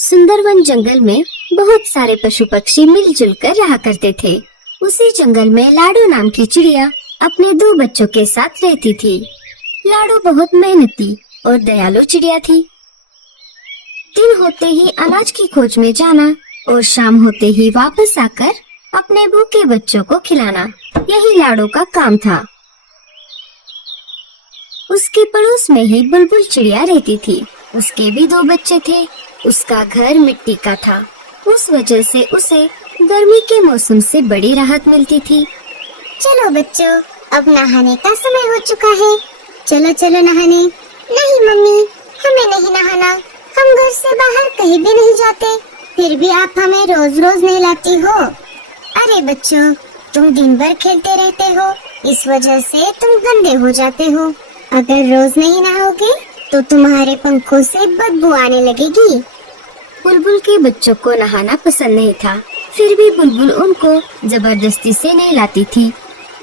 सुंदरवन जंगल में बहुत सारे पशु पक्षी मिलजुल कर रहा करते थे। उसी जंगल में लाडो नाम की चिड़िया अपने 2 बच्चों के साथ रहती थी। लाडो बहुत मेहनती और दयालु चिड़िया थी। दिन होते ही अनाज की खोज में जाना और शाम होते ही वापस आकर अपने भूखे बच्चों को खिलाना, यही लाडो का काम था। उसके पड़ोस में ही बुलबुल चिड़िया रहती थी। उसके भी 2 बच्चे थे। उसका घर मिट्टी का था, उस वजह से उसे गर्मी के मौसम से बड़ी राहत मिलती थी। चलो बच्चों, अब नहाने का समय हो चुका है। चलो चलो नहाने। नहीं मम्मी, हमें नहीं नहाना। हम घर से बाहर कहीं भी नहीं जाते, फिर भी आप हमें रोज रोज नहलाती हो। अरे बच्चों, तुम दिन भर खेलते रहते हो, इस वजह से तुम गंदे हो जाते हो। अगर रोज नहीं नहाओगे तो तुम्हारे पंखों से बदबू आने लगेगी। बुलबुल के बच्चों को नहाना पसंद नहीं था, फिर भी बुलबुल उनको जबरदस्ती से नहलाती थी।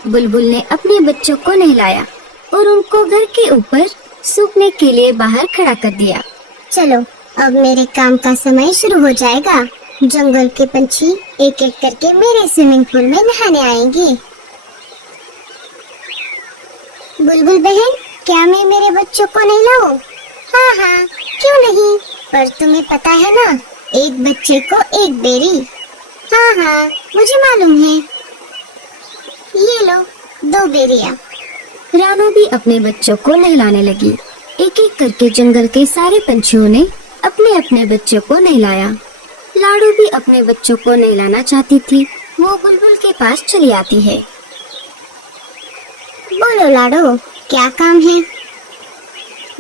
बुलबुल ने अपने बच्चों को नहलाया और उनको घर के ऊपर सूखने के लिए बाहर खड़ा कर दिया। चलो, अब मेरे काम का समय शुरू हो जाएगा। जंगल के पंछी एक एक करके मेरे स्विमिंग पूल में नहाने आएंगे। बुलबुल बहन, क्या मैं मेरे बच्चों को नहलाऊं? हाँ हाँ, क्यों नहीं, पर तुम्हें पता है ना, एक बच्चे को एक बेरी। हाँ हाँ, मुझे मालूम है। ये लो 2 बेरियां। रानू भी अपने बच्चों को नहलाने लगी। एक एक करके जंगल के सारे पंछियों ने अपने अपने बच्चों को नहलाया। लाडो भी अपने बच्चों को नहलाना चाहती थी। वो बुलबुल के पास चली आती है। बोलो लाडो, क्या काम है?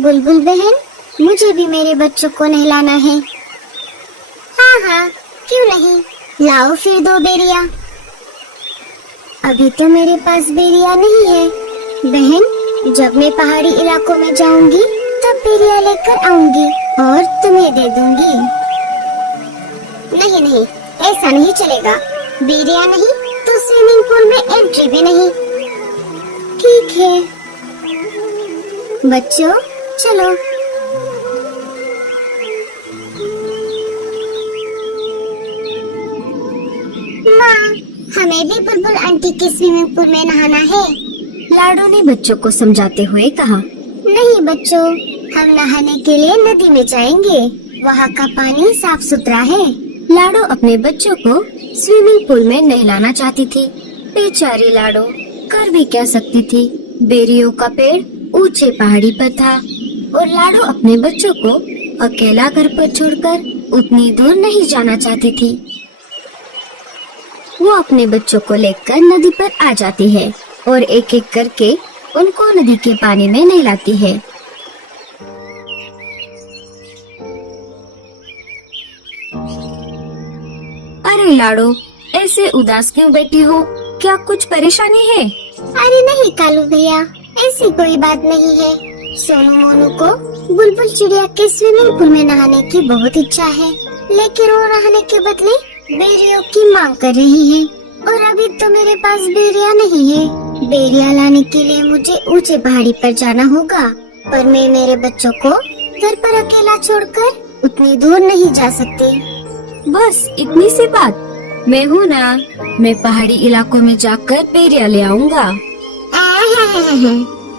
बुलबुल बहन, मुझे भी मेरे बच्चों को नहलाना है। हाँ हाँ, क्यों नहीं, लाओ फिर 2 बेरियां। अभी तो मेरे पास बेरियां नहीं है बहन, जब मैं पहाड़ी इलाकों में जाऊंगी तब बेरियां लेकर आऊंगी और तुम्हें दे दूंगी। नहीं नहीं, ऐसा नहीं चलेगा। बेरियां नहीं तो स्विमिंग पूल में एंट्री भी नहीं। ठीक है बच्चों, चलो। माँ, हमें भी बुलबुल आंटी की स्विमिंग पूल में नहाना है। लाडो ने बच्चों को समझाते हुए कहा। नहीं बच्चों, हम नहाने के लिए नदी में जाएंगे, वहाँ का पानी साफ सुथरा है। लाडो अपने बच्चों को स्विमिंग पूल में नहलाना चाहती थी। बेचारी लाडो कर भी क्या सकती थी। बेरियों का पेड़ ऊंचे पहाड़ी पर था और लाडो अपने बच्चों को अकेला घर पर छोड़कर उतनी दूर नहीं जाना चाहती थी। वो अपने बच्चों को लेकर नदी पर आ जाती है और एक एक करके उनको नदी के पानी में नहलाती है। अरे लाडो, ऐसे उदास क्यों बैठी हो? क्या कुछ परेशानी है? अरे नहीं कालू भैया, ऐसी कोई बात नहीं है। सोनू मोनू को बुलबुल चिड़िया के स्विमिंग पूल में नहाने की बहुत इच्छा है, लेकिन वो नहाने के बदले बेरियों की मांग कर रही है और अभी तो मेरे पास बेरिया नहीं है। बेरिया लाने के लिए मुझे ऊंचे पहाड़ी पर जाना होगा, पर मैं मेरे बच्चों को घर पर अकेला छोड़कर उतनी दूर नहीं जा सकती। बस इतनी सी बात, मैं हूँ ना, मैं पहाड़ी इलाकों में जाकर बेरिया ले आऊंगा।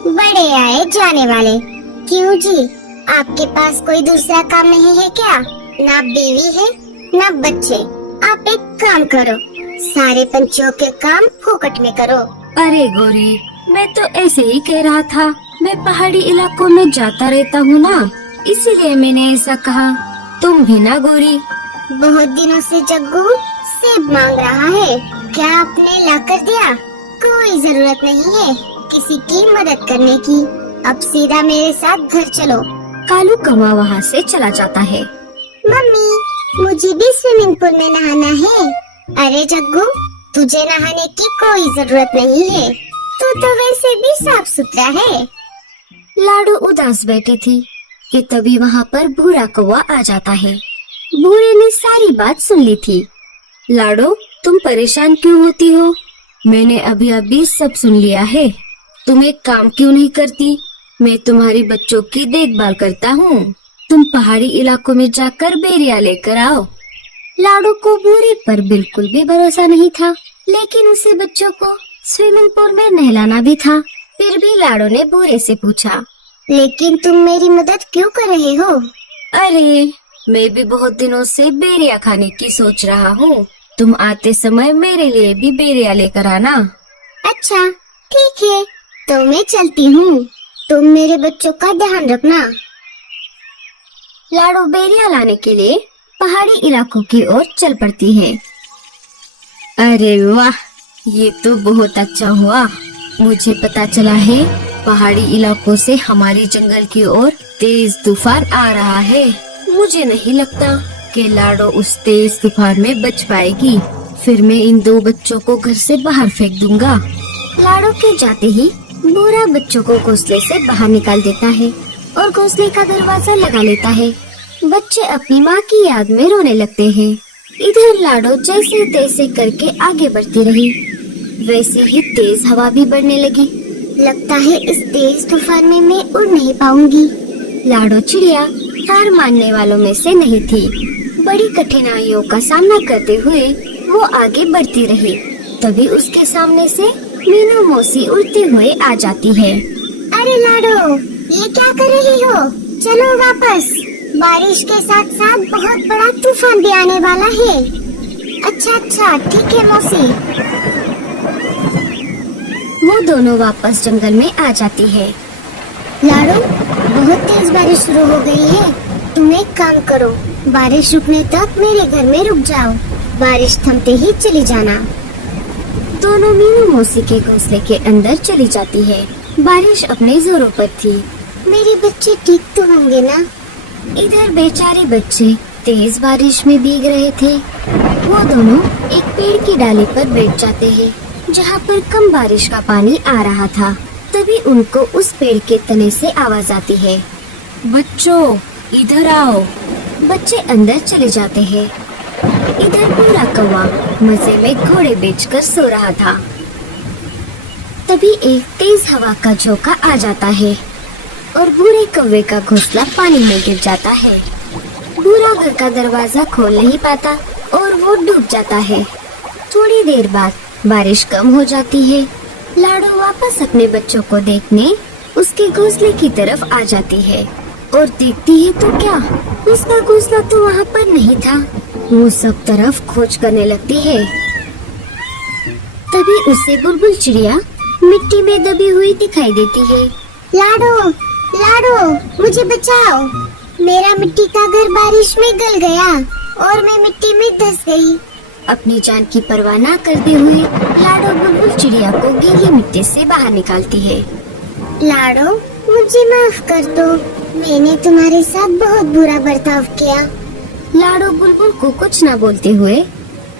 बड़े आए जाने वाले। क्यों जी, आपके पास कोई दूसरा काम नहीं है क्या? ना बीवी है ना बच्चे। आप एक काम करो, सारे पंछियों के काम फोकट में करो। अरे गोरी, मैं तो ऐसे ही कह रहा था। मैं पहाड़ी इलाकों में जाता रहता हूँ ना, इसीलिए मैंने ऐसा कहा। तुम भी ना गोरी। बहुत दिनों से जग्गू सेब मांग रहा है, क्या आपने ला कर दिया? कोई जरूरत नहीं है किसी की मदद करने की। अब सीधा मेरे साथ घर चलो। कालू कौवा वहाँ से चला जाता है। मम्मी, मुझे भी स्विमिंग पूल में नहाना है। अरे जग्गू, तुझे नहाने की कोई जरूरत नहीं है, तू तो वैसे भी साफ सुथरा है। लाडो उदास बैठी थी कि तभी वहाँ पर भूरा कौवा आ जाता है। भूरे ने सारी बात सुन ली थी। लाडो, तुम परेशान क्यों होती हो? मैंने अभी अभी सब सुन लिया है। तुम एक काम क्यों नहीं करती? मैं तुम्हारे बच्चों की देखभाल करता हूँ। तुम पहाड़ी इलाकों में जाकर बेरिया लेकर आओ। लाडो को बूढ़े पर बिल्कुल भी भरोसा नहीं था, लेकिन उसे बच्चों को स्विमिंग पूल में नहलाना भी था। फिर भी लाडो ने बूढ़े से पूछा, लेकिन तुम मेरी मदद क्यों कर रहे हो? अरे मैं भी बहुत दिनों से बेरिया खाने की सोच रहा हूँ। तुम आते समय मेरे लिए भी बेरिया लेकर आना। अच्छा ठीक है, तो मैं चलती हूँ। तुम मेरे बच्चों का ध्यान रखना। लाडो बेरिया लाने के लिए पहाड़ी इलाकों की ओर चल पड़ती है। अरे वाह, ये तो बहुत अच्छा हुआ। मुझे पता चला है पहाड़ी इलाकों से हमारी जंगल की ओर तेज तूफान आ रहा है। मुझे नहीं लगता कि लाडो उस तेज तूफान में बच पाएगी। फिर मैं इन दो बच्चों को घर से बाहर फेंक दूंगा। लाडो के जाते ही बूढ़ा बच्चों को घोंसले से बाहर निकाल देता है और घोंसले का दरवाजा लगा लेता है। बच्चे अपनी माँ की याद में रोने लगते हैं। इधर लाडो जैसे तैसे करके आगे बढ़ती रही। वैसे ही तेज हवा भी बढ़ने लगी। लगता है इस तेज तूफान में मैं उड़ नहीं पाऊंगी। लाडो चिड़िया हार मानने वालों में से नहीं थी। बड़ी कठिनाइयों का सामना करते हुए वो आगे बढ़ती रही। तभी उसके सामने से मीनू मौसी उड़ते हुए आ जाती है। अरे लाडो, ये क्या कर रही हो? चलो वापस। बारिश के साथ साथ बहुत बड़ा तूफान भी आने वाला है। अच्छा ठीक है मौसी। वो दोनों वापस जंगल में आ जाती है। लाडो, बहुत तेज बारिश शुरू हो गई है। तुम एक काम करो, बारिश रुकने तक मेरे घर में रुक जाओ। बारिश थमते ही चली जाना। दोनों मीनू मौसी के घोंसले के अंदर चली जाती है। बारिश अपने जोरों पर थी। मेरे बच्चे ठीक तो होंगे ना? इधर बेचारे बच्चे तेज बारिश में भीग रहे थे। वो दोनों एक पेड़ की डाली पर बैठ जाते हैं, जहाँ पर कम बारिश का पानी आ रहा था। तभी उनको उस पेड़ के तने से आवाज आती है, बच्चों इधर आओ। बच्चे अंदर चले जाते हैं। इधर पूरा कौवा मजे में घोड़े बेचकर सो रहा था। तभी एक तेज हवा का झोंका आ जाता है और बूढ़े कौवे का घोंसला पानी में गिर जाता है। बूढ़ा घर का दरवाजा खोल नहीं पाता और वो डूब जाता है। थोड़ी देर बाद बारिश कम हो जाती है। लाडो वापस अपने बच्चों को देखने उसके घोंसले की तरफ आ जाती है और देखती है तो क्या, उसका घोंसला तो वहाँ पर नहीं था। वो सब तरफ खोज करने लगती है। तभी उसे बुलबुल चिड़िया मिट्टी में दबी हुई दिखाई देती है। लाडो, मुझे बचाओ। मेरा मिट्टी का घर बारिश में गल गया और मैं मिट्टी में धंस गई। अपनी जान की परवाह न करते हुए लाडो बुलबुल चिड़िया को गीली मिट्टी से बाहर निकालती है। लाडो, मुझे माफ कर दो। मैंने तुम्हारे साथ बहुत बुरा बर्ताव किया। लाडो बुलबुल को कुछ न बोलते हुए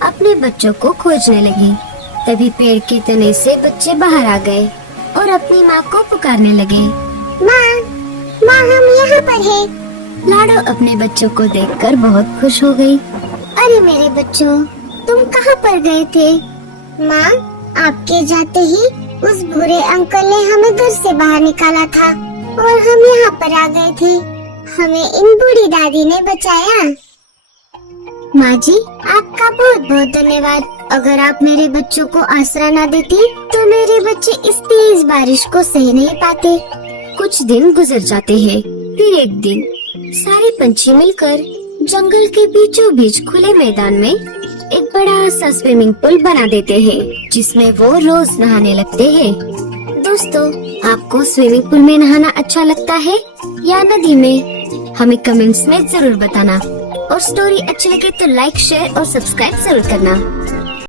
अपने बच्चों को खोजने लगी। तभी पेड़ के तने से बच्चे बाहर आ गए और अपनी माँ को पुकारने लगे, माँ, हम यहाँ पर हैं। लाडो अपने बच्चों को देखकर बहुत खुश हो गई। अरे मेरे बच्चों, तुम कहाँ पर गए थे? माँ, आपके जाते ही उस बुरे अंकल ने हमें घर से बाहर निकाला था और हम यहाँ पर आ गए थे। हमें इन बूढ़ी दादी ने बचाया। माँ जी, आपका बहुत बहुत धन्यवाद। अगर आप मेरे बच्चों को आसरा न देती तो मेरे बच्चे इस तेज बारिश को सह नहीं पाते। कुछ दिन गुजर जाते हैं। फिर एक दिन सारे पंछी मिलकर जंगल के बीचों बीच खुले मैदान में एक बड़ा सा स्विमिंग पूल बना देते हैं, जिसमें वो रोज नहाने लगते हैं। दोस्तों, आपको स्विमिंग पूल में नहाना अच्छा लगता है या नदी में? हमें कमेंट्स में जरूर बताना और स्टोरी अच्छी लगे तो लाइक, शेयर और सब्सक्राइब जरूर करना।